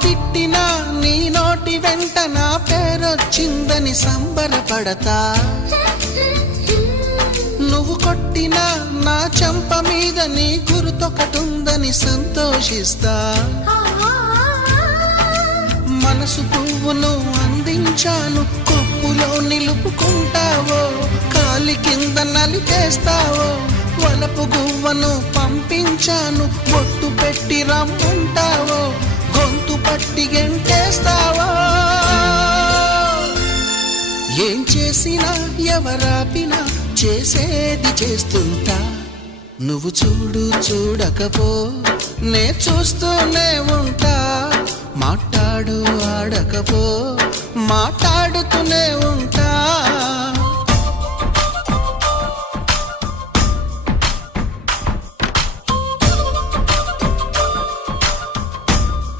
తిట్టినా నీ నోటి వెంట నా పేరొచ్చిందని సంబరపడతా. నువ్వు కొట్టినా నా చెంప మీద నీ గుర్తొకటుందని సంతోషిస్తా. మనసు పువ్వును అందించాను, కొప్పులో నిలుపుకుంటావో, కాలి కింద నలిపేస్తావో. వలపు గువ్వను పంపించాను, బొట్టు పెట్టి రమ్మంటావో, గొంతు పట్టి గెంటేస్తావో. ఏం చేసినా ఎవరాపినా చేసేది చేస్తుంటా. నువ్వు చూడు చూడకపో నే చూస్తూనే ఉంటా. మాట్లాడు ఆడకపో మాట్లాడు